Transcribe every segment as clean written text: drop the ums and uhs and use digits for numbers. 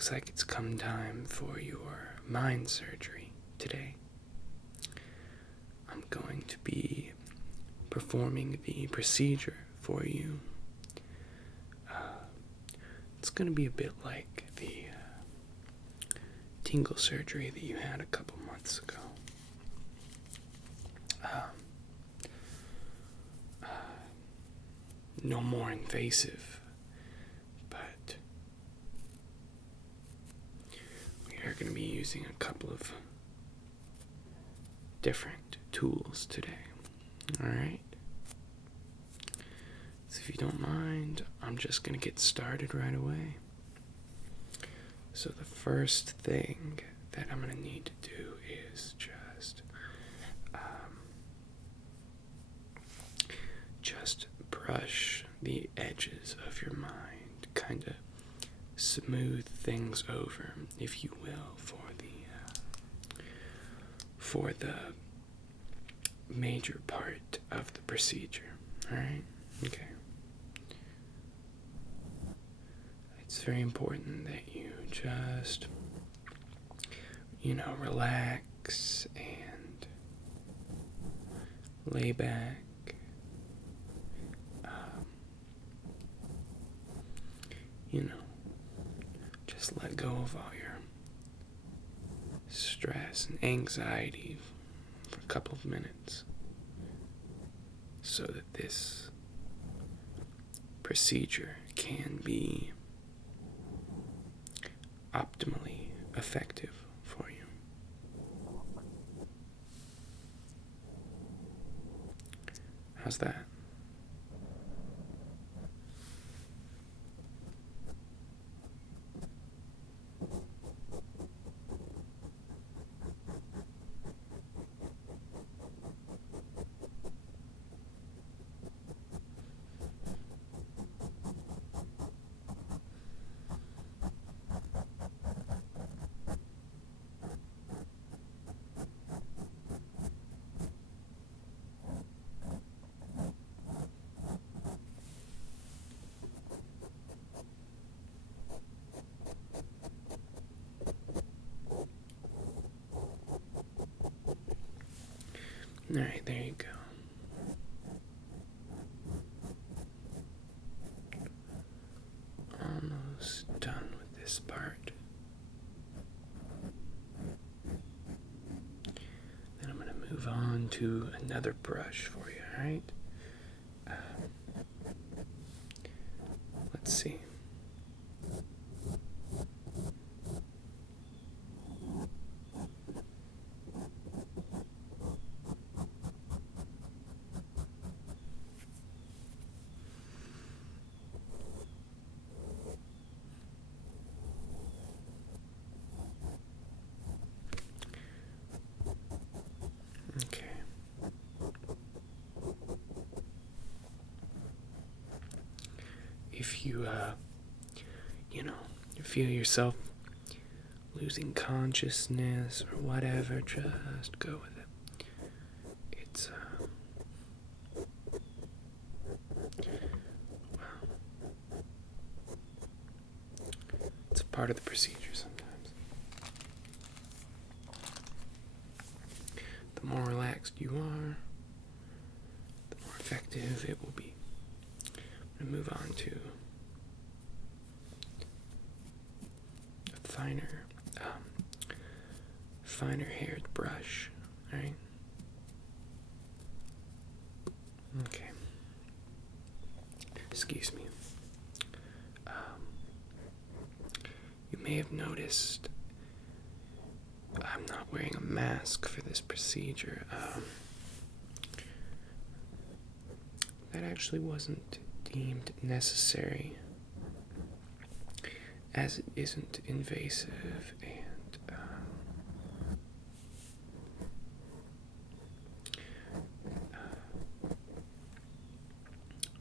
looks like it's come time for your mind surgery today. I'm going to be performing the procedure for you. It's going to be a bit like the Tingle surgery that you had a couple months ago. No more invasive, but we are going to be using a couple of different tools today. Alright? So if you don't mind, I'm just going to get started right away. So the first thing that I'm going to need to do is just brush the edges of your mind, kind of smooth things over, if you will, for the major part of the procedure. Alright? Okay. It's very important that you just, relax and lay back. Just let go of all your stress and anxiety for a couple of minutes so that this procedure can be optimally effective for you. How's that? Alright, there you go. Almost done with this part. Then I'm going to move on to another brush for you, alright? Let's see. Okay. If you, feel yourself losing consciousness or whatever, just go with it. It's a part of the procedure sometimes. The more relaxed you are, the more effective it will be. I'm going to move on to a finer haired brush, right? Okay. Excuse me. You may have noticed I'm not wearing a mask for this procedure. That actually wasn't deemed necessary, as it isn't invasive, and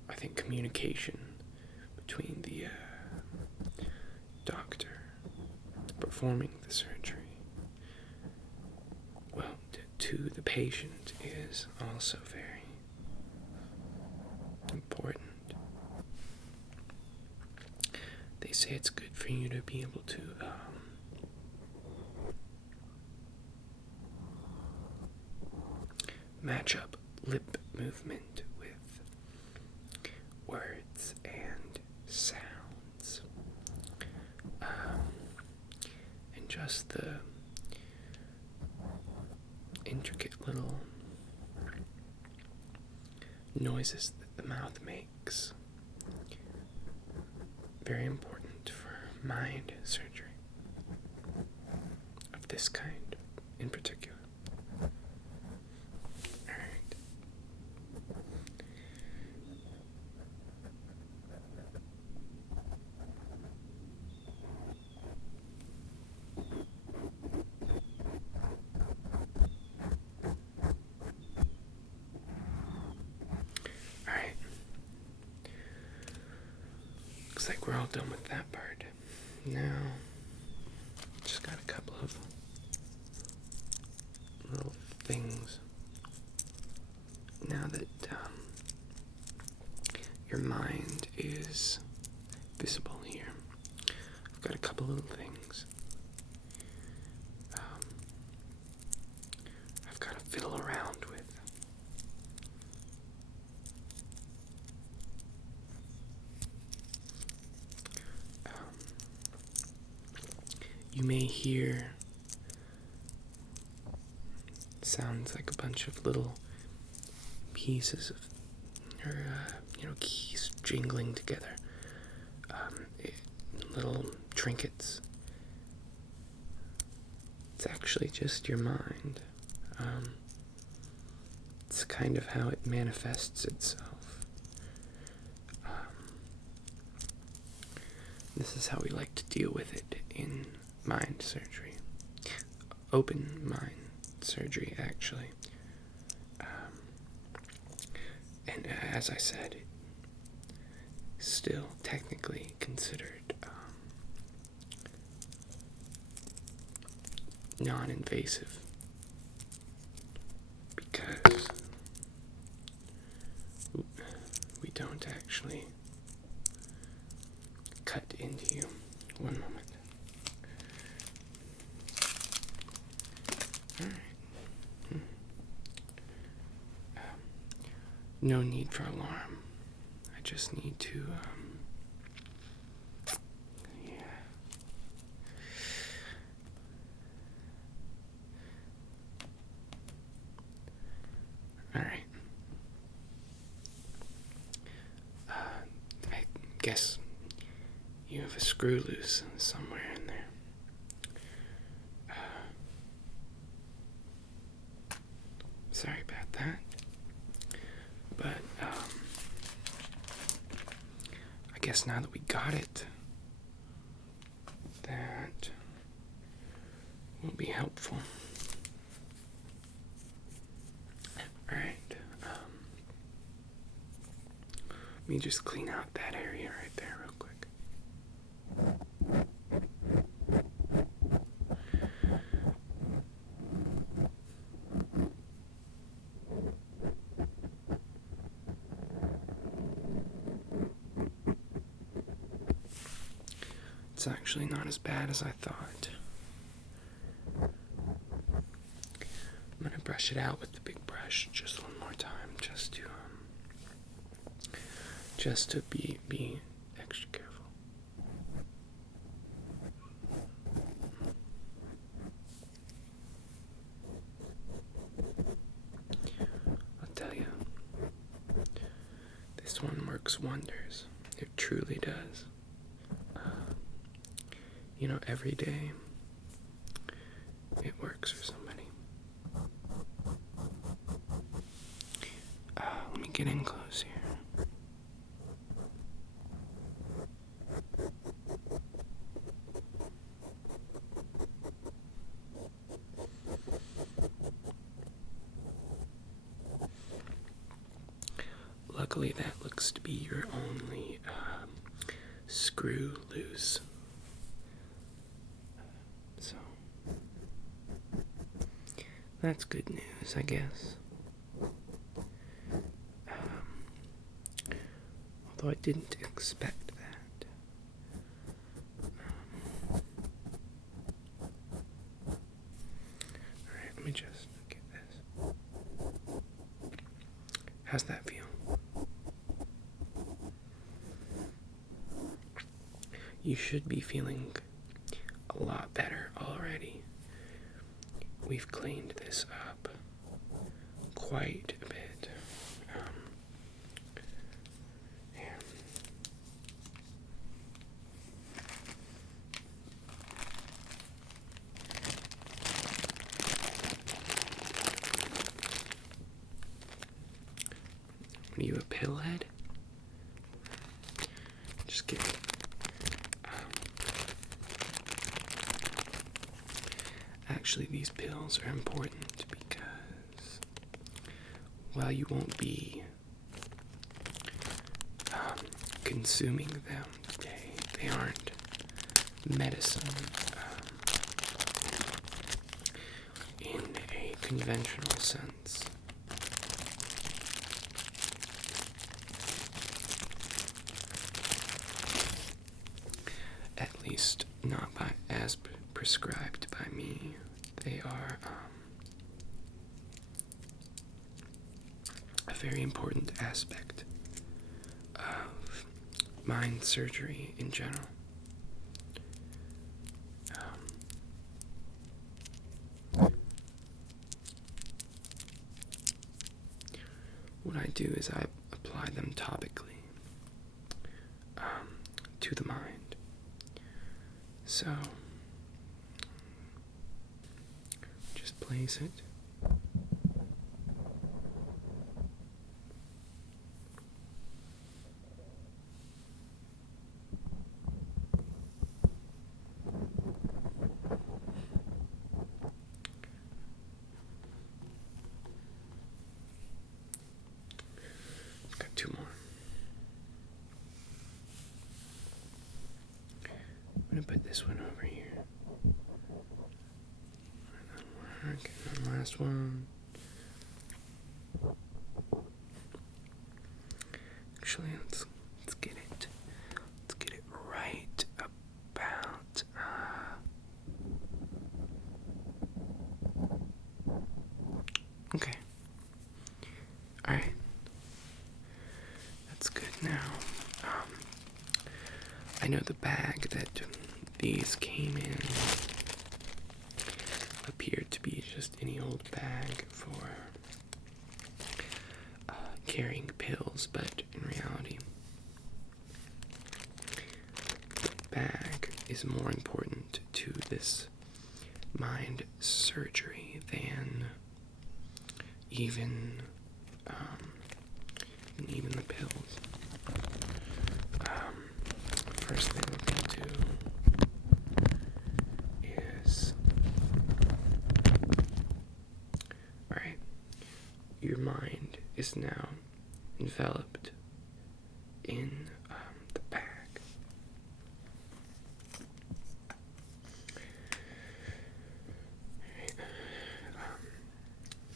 I think communication between the doctor performing the surgery, to the patient, is also very important. they say it's good for you to be able to match up lip movement with words and sounds, and just the intricate little noises that the mouth makes. Very important for mind surgery of this kind in particular. Alright. Alright. Looks like we're all done with that part. Now, just got a couple of little things. Now that your mind is visible here, I've got a couple little things. I've got to fiddle around with. You may hear sounds like a bunch of little pieces of, keys jingling together, little trinkets. It's actually just your mind. It's kind of how it manifests itself. This is how we like to deal with it in mind surgery. Open mind surgery, actually. And as I said, it's still technically considered non-invasive, because we don't actually cut into you. One moment. Alright. No need for alarm. I just need to, Alright. I guess you have a screw loose somewhere in there. Sorry about that. But, I guess now that we got it, that will be helpful. Alright, let me just clean out that area right there real quick. It's actually not as bad as I thought. I'm gonna brush it out with the big brush just one more time, just to be extra careful. I'll tell you, this one works wonders. It truly does. Every day, it works for somebody. Let me get in close here. Luckily, that looks to be your only screw loose. So, that's good news, I guess. Although I didn't expect that. that feel? You should be feeling a lot better already. We've cleaned this up quite a bit. Here. Are you a pillhead? Just kidding. Actually, these pills are important because while you won't be consuming them today, they aren't medicine in a conventional sense. At least not as prescribed by me. They are a very important aspect of mind surgery in general. What I do is I apply them topically to the mind. So, just place it. I've got 2 more. I'm gonna put this one over here. Okay, and last one. Actually, let's get it. Let's get it right about. Okay. All right. That's good. Now, I know the bag that these came in appeared to be just any old bag for carrying pills, but in reality, the bag is more important to this mind surgery than even the pills. First thing we're going to do is, alright, your mind is now enveloped in the bag.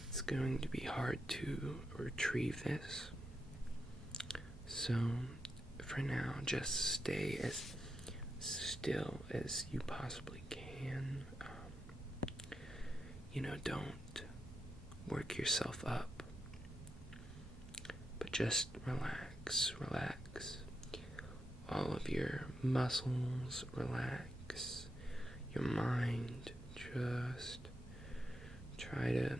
It's going to be hard to retrieve this, so for now, just stay as still as you possibly can. Don't work yourself up, but just relax. All of your muscles relax. Your mind, just try to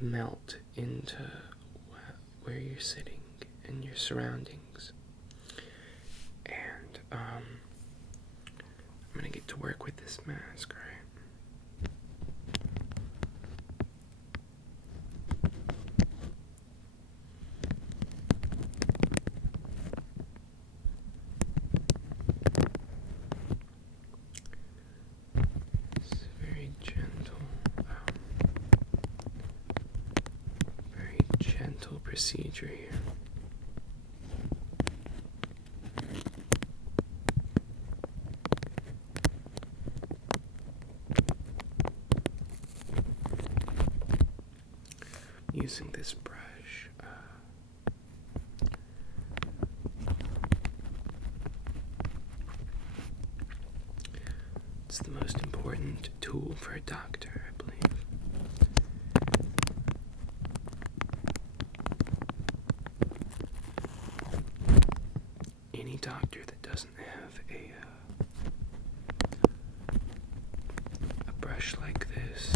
melt into where you're sitting and your surroundings. And I'm gonna get to work with this mask, right? It's very gentle procedure here. Using this brush, it's the most important tool for a doctor, I believe. doctor that doesn't have a brush like this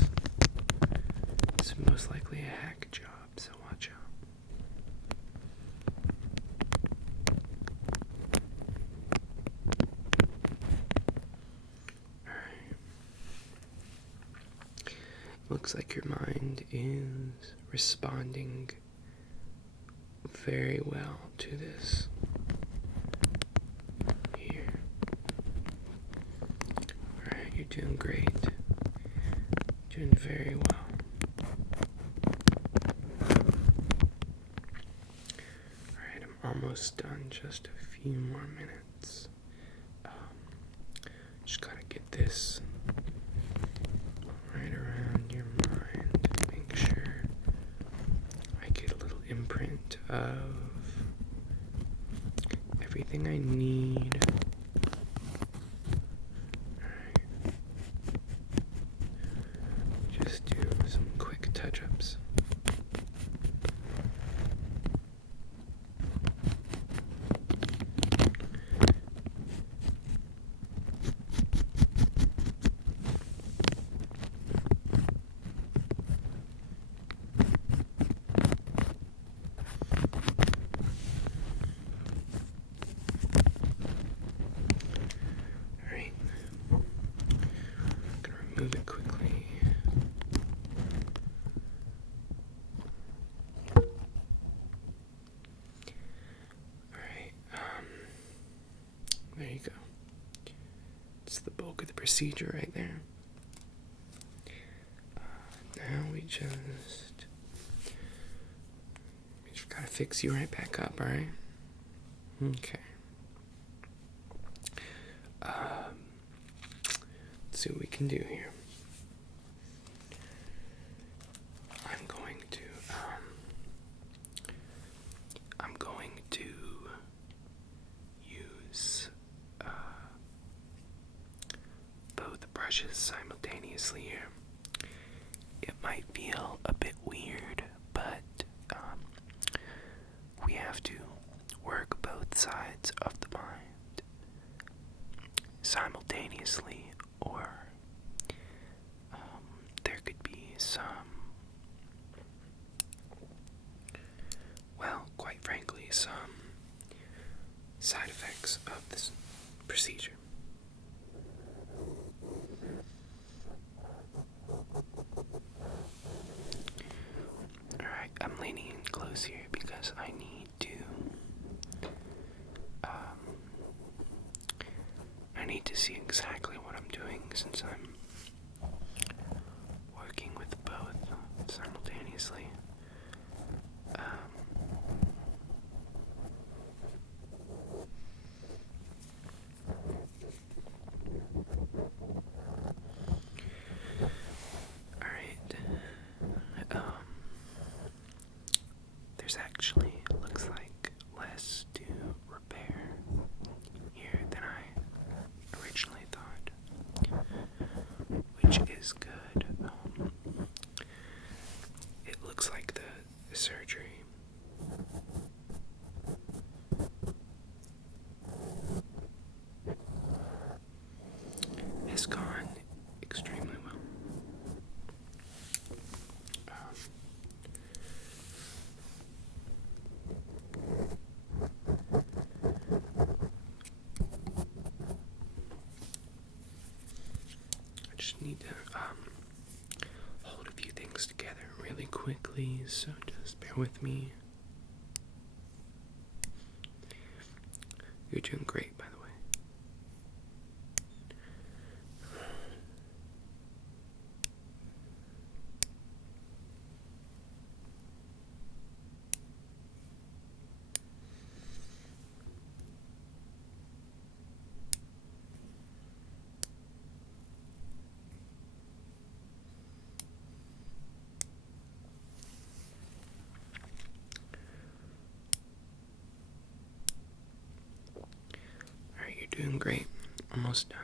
is most likely a hack job, so watch out. Alright. Looks like your mind is responding very well to this here. Alright, you're doing great. Doing very well. Alright, I'm almost done. Just a few more minutes. Just gotta get this right around your mind. Make sure I get a little imprint of everything I need. Alright. Just do some quick touch-ups. Alright. Gonna remove it quickly. Alright, there you go. It's the bulk of the procedure right there. Now we just gotta fix you right back up, alright? Okay. Let's see what we can do here. I'm going to use both brushes simultaneously here. It might feel a bit weird, but we have to work both sides of the mind simultaneously, or there could be some, well, quite frankly, some side effects of this procedure. Alright, I'm leaning in close here because I need to see exactly what I'm doing, since I'm working with both simultaneously. Alright. There's actually, looks like, less to repair here than I originally thought, which is good. It looks like the surgery has gone extremely well. I just need to hold a few things together really quickly, so just bear with me. You're doing great, by the way. Alright, you're doing great. Almost done.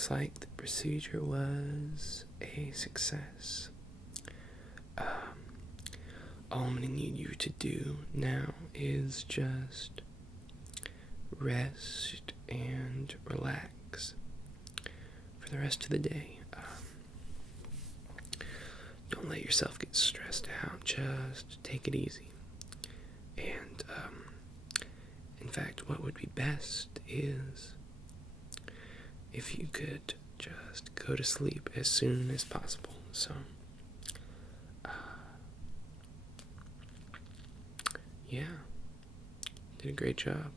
looks like the procedure was a success. All I'm going to need you to do now is just rest and relax for the rest of the day. Don't let yourself get stressed out. Just take it easy. And, in fact, what would be best is if you could just go to sleep as soon as possible. So, yeah, did a great job.